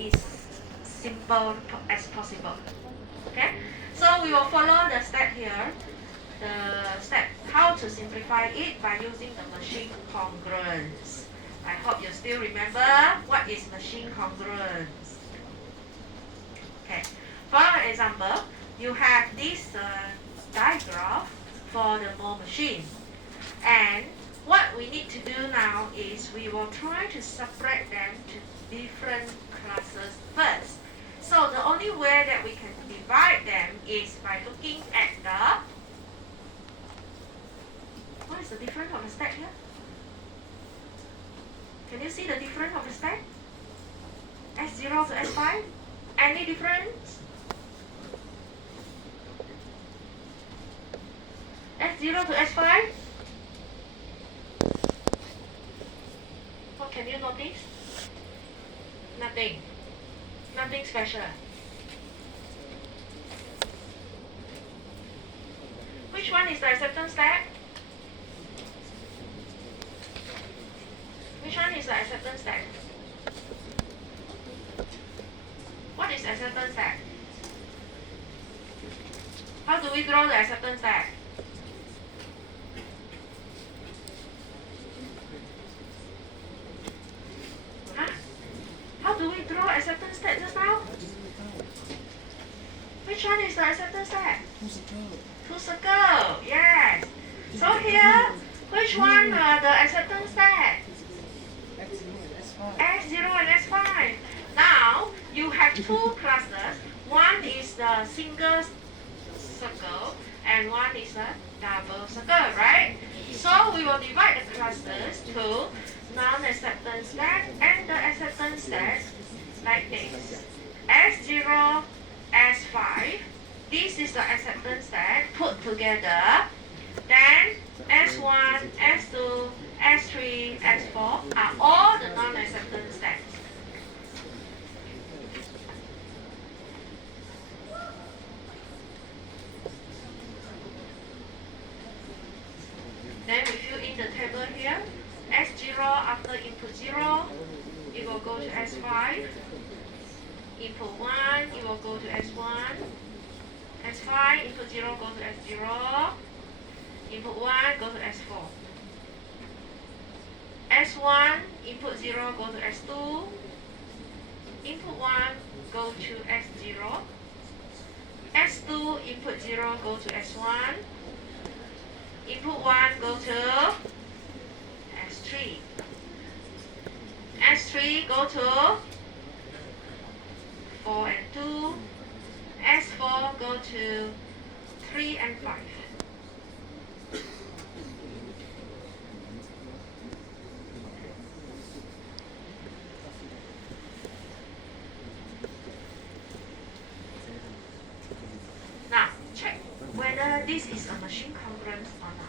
is simple as possible. Okay, so we will follow the step here. The step how to simplify it by using the machine congruence. I hope you still remember what is machine congruence. Okay, for example, you have this diagram for the Moore machine, and what we need to do now is we will try to separate them to different classes first. So the only way that we can divide them is by looking at the, what is the difference of the stack here? Can you see the difference of the stack? S0 to S5? Any difference? S0 to S5? What can you notice? Nothing. Nothing special. Which one is the acceptance stack? Which one is the acceptance stack? What is acceptance stack? How do we draw the acceptance stack? Huh? How do we draw acceptance stack just now? Which one is the acceptance stack? Two circle, yes. So here, which one are the acceptance stack? S0 and S5. Now, you have two clusters. One is the single circle and one is a double circle, right? So we will divide the clusters to non-acceptance stack and the acceptance stack like this. S0, S5. This is the acceptance stack put together. Then S1, S2, S3, S4 are all the non-acceptance stacks. Then we fill in the table here. S0 after input 0, it will go to S5. Input 1, it will go to S1. S5, input 0 go to S0. Input 1 go to S4. S1, input 0 go to S2. Input 1 go to S0. S2, input 0 go to S1. Input 1 go to S3. S3 go to 4 and 2. S4 go to 3 and 5. Now, check whether this is a machine congruence or not.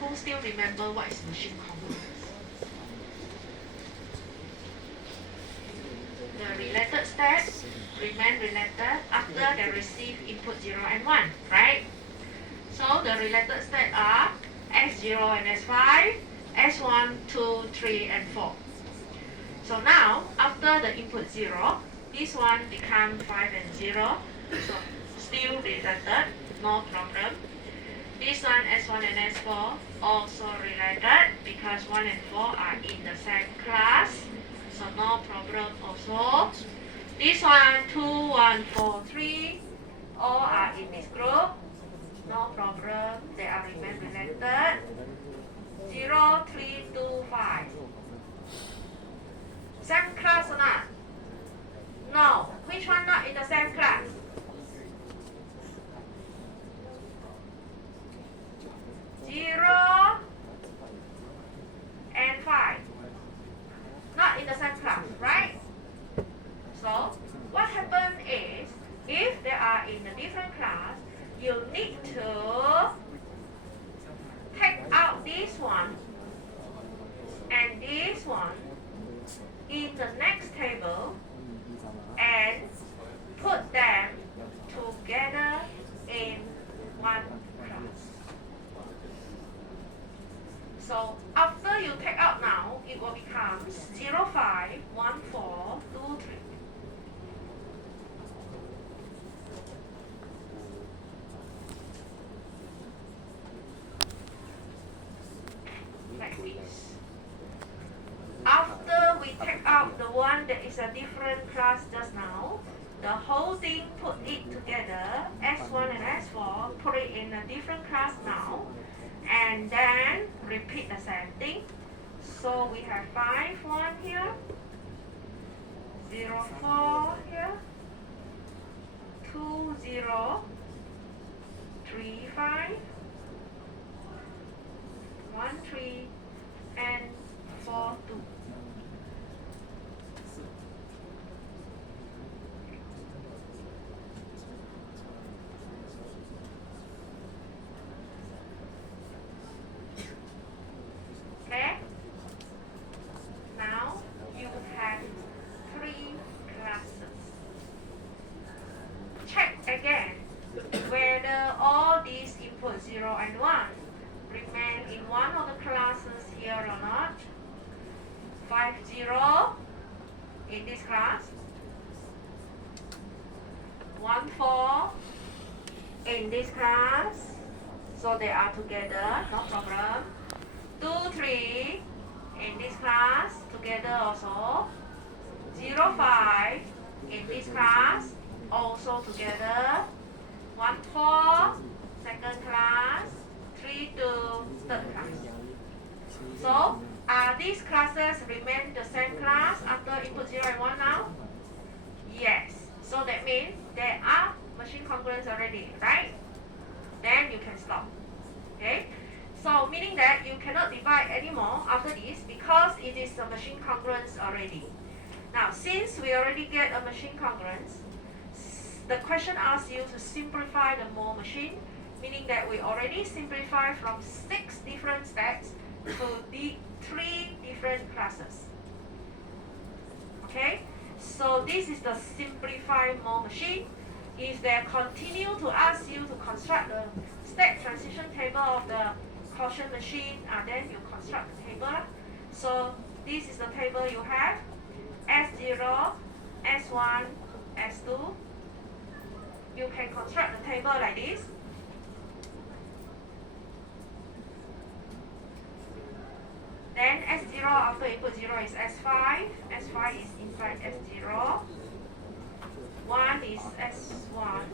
Who still remember what is machine congruence? The related stacks remain related after they receive input 0 and 1, right? So the related stacks are S0 and S5, S1, 2, 3, and 4. So now, after the input 0, this one becomes 5 and 0. So still related, no problem. This one, S1 and S4, also related because 1 and 4 are in the same class. So no problem also. This one, 2, 1, 4, 3, all are in this group. No problem. They are remain related. 0, 3, 2, 5. Same class or not? No. Which one not in the same class? 0 and 5. Not in the same class, right? So, what happens is, if they are in a different class, you need to take out this one and this one in the next table and put them together in one class. So after you take out now, like this. After we take out the one that is a different class just now, the whole thing put it together, S1 and S4, put it in a different class now, and then repeat the same thing. So we have 5, 1 here, 0, 4 here, 2, 0, 3, 5, 1, 3, and 4, 2. Okay? Now you have 3 classes. Check again whether all these input 0 and 1 remain in one of the classes here or not. 5, 0 in this class. 1, 4 in this class. So they are together, no problem. 2, 3 in this class, together also. 0, 5 in this class, also together. 1, 4, second class. 3, 2, third class. So, are these classes remain the same class after input 0 and 1 now? Yes. So that means there are machine congruence already, right? Then you can stop. Okay? So meaning that you cannot divide anymore after this because it is a machine congruence already. Now, since we already get a machine congruence, the question asks you to simplify the Moore machine, meaning that we already simplify from 6 different steps to the 3 different classes. Okay? So this is the simplified Moore machine. If they continue to ask you to construct the state transition table of the Gaussian machine, then you construct the table. So this is the table you have. S0, S1, S2. You can construct the table like this. Then S0 after input 0 is S5. S5 is inside S0. 1 is S1.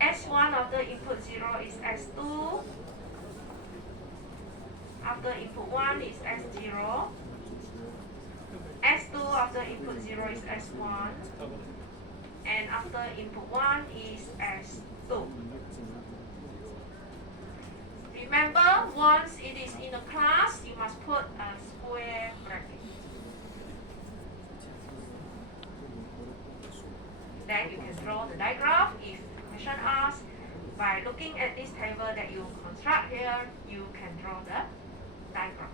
S1 after input 0 is S2. After input 1 is S0. S2 after input 0 is S1. And after input 1 is S2. Remember, once it is in a class, you must put a square bracket. Then you can draw the diagram. If question asks, by looking at this table that you construct here, you can draw the diagram.